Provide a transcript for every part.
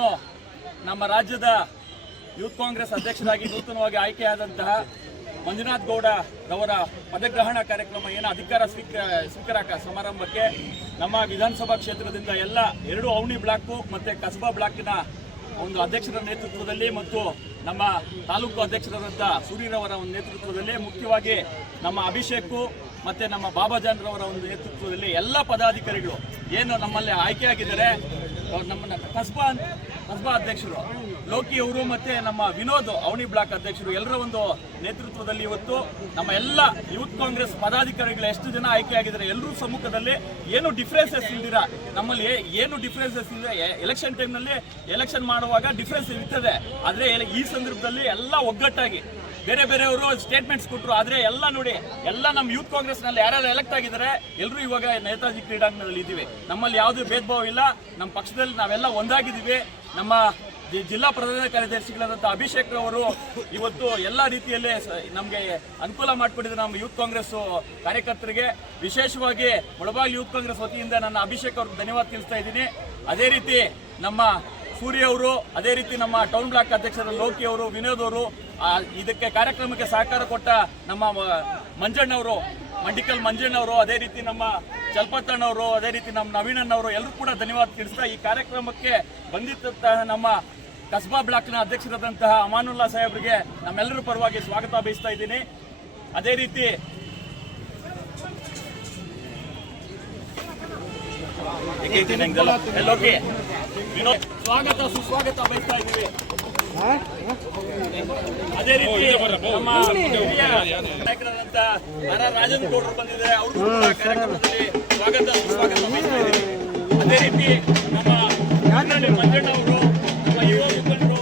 ಏನು ನಮ್ಮ ರಾಜ್ಯದ ಯೂತ್ ಕಾಂಗ್ರೆಸ್ ಅಧ್ಯಕ್ಷರಾಗಿ ನೂತನವಾಗಿ ಆಯ್ಕೆಯಾದಂತಹ ಮಂಜುನಾಥ್ ಗೌಡ ಅವರ ಪದಗ್ರಹಣ ಕಾರ್ಯಕ್ರಮ ಏನು ಅಧಿಕಾರ ಸ್ವೀಕಾರ ಸ್ವೀಕಾರ ಸಮಾರಂಭಕ್ಕೆ ನಮ್ಮ ವಿಧಾನಸಭಾ ಕ್ಷೇತ್ರದಿಂದ ಎಲ್ಲ ಎರಡು ಅವಣಿ ಬ್ಲಾಕು ಮತ್ತು ಕಸಬಾ ಬ್ಲಾಕಿನ ಒಂದು ಅಧ್ಯಕ್ಷರ ನೇತೃತ್ವದಲ್ಲಿ ಮತ್ತು ನಮ್ಮ ತಾಲೂಕು ಅಧ್ಯಕ್ಷರಾದಂಥ ಸೂರ್ಯರವರ ಒಂದು ನೇತೃತ್ವದಲ್ಲಿ, ಮುಖ್ಯವಾಗಿ ನಮ್ಮ ಅಭಿಷೇಕು ಮತ್ತು ನಮ್ಮ ಬಾಬಾಜಾನ್ರವರ ಒಂದು ನೇತೃತ್ವದಲ್ಲಿ ಎಲ್ಲ ಪದಾಧಿಕಾರಿಗಳು ಏನು ನಮ್ಮಲ್ಲಿ ಆಯ್ಕೆಯಾಗಿದ್ದಾರೆ ಅವ್ರು ನಮ್ಮನ್ನ ಕಸ್ಬಾ ಕಸ್ಬಾ ಅಧ್ಯಕ್ಷರು. ಲೋಕಿ ಅವರು ಮತ್ತೆ ನಮ್ಮ ವಿನೋದ್ ಅವಣಿ ಬ್ಲಾಕ್ ಅಧ್ಯಕ್ಷರು ಎಲ್ಲರ ಒಂದು ನೇತೃತ್ವದಲ್ಲಿ ಇವತ್ತು ನಮ್ಮ ಎಲ್ಲ ಯೂತ್ ಕಾಂಗ್ರೆಸ್ ಪದಾಧಿಕಾರಿಗಳು ಎಷ್ಟು ಜನ ಆಯ್ಕೆಯಾಗಿದ್ದಾರೆ ಎಲ್ಲರೂ ಸಮ್ಮುಖದಲ್ಲಿ ಏನು ಡಿಫ್ರೆನ್ಸಸ್ ಇಲ್ದಿರ? ನಮ್ಮಲ್ಲಿ ಏನು ಡಿಫ್ರೆನ್ಸಸ್ ಇದೆ ಎಲೆಕ್ಷನ್ ಟೈಮ್ನಲ್ಲಿ ಎಲೆಕ್ಷನ್ ಮಾಡುವಾಗ ಡಿಫ್ರೆನ್ಸ್ ಇರ್ತದೆ. ಆದರೆ ಈ ಸಂದರ್ಭದಲ್ಲಿ ಎಲ್ಲ ಒಗ್ಗಟ್ಟಾಗಿ ಬೇರೆ ಬೇರೆಯವರು ಸ್ಟೇಟ್ಮೆಂಟ್ಸ್ ಕೊಟ್ಟರು ಆದರೆ ಎಲ್ಲ ನೋಡಿ, ಎಲ್ಲ ನಮ್ಮ ಯೂತ್ ಕಾಂಗ್ರೆಸ್ನಲ್ಲಿ ಯಾರ್ಯಾರು ಎಲೆಕ್ಟ್ ಆಗಿದ್ದಾರೆ ಎಲ್ಲರೂ ಇವಾಗ ನೇತಾಜಿ ಕ್ರೀಡಾಂಗಣದಲ್ಲಿ ಇದ್ದೀವಿ. ನಮ್ಮಲ್ಲಿ ಯಾವುದೇ ಭೇದ ಭಾವ ಇಲ್ಲ. ನಮ್ಮ ಪಕ್ಷದಲ್ಲಿ ನಾವೆಲ್ಲ ಒಂದಾಗಿದ್ದೀವಿ. ನಮ್ಮ ಜಿಲ್ಲಾ ಪ್ರಧಾನ ಕಾರ್ಯದರ್ಶಿಗಳಾದಂಥ ಅಭಿಷೇಕ್ ರವರು ಇವತ್ತು ಎಲ್ಲ ರೀತಿಯಲ್ಲೇ ನಮಗೆ ಅನುಕೂಲ ಮಾಡಿಕೊಟ್ಟಿದ್ದಾರೆ ನಮ್ಮ ಯೂತ್ ಕಾಂಗ್ರೆಸ್ ಕಾರ್ಯಕರ್ತರಿಗೆ. ವಿಶೇಷವಾಗಿ ಮುಳಬಾಗಿಲು ಯೂತ್ ಕಾಂಗ್ರೆಸ್ ವತಿಯಿಂದ ನನ್ನ ಅಭಿಷೇಕ್ ಅವ್ರಿಗೆ ಧನ್ಯವಾದ ತಿಳಿಸ್ತಾ ಇದ್ದೀನಿ. ಅದೇ ರೀತಿ ನಮ್ಮ ಸೂರ್ಯ ಅವರು, ಅದೇ ರೀತಿ ನಮ್ಮ ಟೌನ್ ಬ್ಲಾಕ್ ಅಧ್ಯಕ್ಷರ ಲೋಕಿ ಅವರು, ವಿನೋದ್ ಅವರು ಇದಕ್ಕೆ ಕಾರ್ಯಕ್ರಮಕ್ಕೆ ಸಹಕಾರ ಕೊಟ್ಟ ನಮ್ಮ ಮಂಜಣ್ಣವರು ಮಂಡಿಕಲ್ ಮಂಜಣ್ಣವರು, ಅದೇ ರೀತಿ ನಮ್ಮ ಚಲ್ಪತ್ತಣ್ಣವರು, ಅದೇ ರೀತಿ ನಮ್ಮ ನವೀನಣ್ಣವರು ಎಲ್ಲರೂ ಕೂಡ ಧನ್ಯವಾದ ತಿಳಿಸ್ತಾ ಈ ಕಾರ್ಯಕ್ರಮಕ್ಕೆ ಬಂದಿದ್ದಂತಹ ನಮ್ಮ ಕಸ್ಬಾ ಬ್ಲಾಕ್ನ ಅಧ್ಯಕ್ಷರಾದಂತಹ ಅಮಾನುಲ್ಲಾ ಸಾಹೇಬ್ರಿಗೆ ನಮ್ಮೆಲ್ಲರೂ ಪರವಾಗಿ ಸ್ವಾಗತ ಬಯಸ್ತಾ ಇದ್ದೀನಿ. ಅದೇ ರೀತಿ ಲೋಕಿ ವಿನೋದ್ ಸ್ವಾಗತ ಸುಸ್ವಾಗತ ಬಯಸ್ತಾ ಇದ್ದೀವಿ. ಅದೇ ರೀತಿ ನಮ್ಮ ಹಿರಿಯ ನಾಯಕರಾದಂತ ಆರ್ ಆರ್ ರಾಜೇಂದ್ರ ಗೌಡರು ಬಂದಿದ್ದಾರೆ. ಅವರು ಕೂಡ ಕಾರ್ಯಕ್ರಮದಲ್ಲಿ ಸ್ವಾಗತ ಸುಸ್ವಾಗತ ಬಯಸ್ತಾ ಇದ್ದೀವಿ. ಅದೇ ರೀತಿ ನಮ್ಮ ಯಾರ್ನಳ್ಳಿ ಮಂಜಣ್ಣ ಅವರು ನಮ್ಮ ಯುವ ಮುಖಂಡರು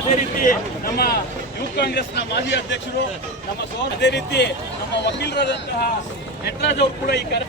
ಅದೇ ರೀತಿ ನಮ್ಮ ಯುವ ಕಾಂಗ್ರೆಸ್ನ ಮಾಜಿ ಅಧ್ಯಕ್ಷರು ನಮ್ಮ ಸೋದರ ಅದೇ ರೀತಿ ನಮ್ಮ ವಕೀಲರಾದಂತಹ ನಟರಾಜ್ ಅವರು ಕೂಡ ಈ ಕಾರ್ಯ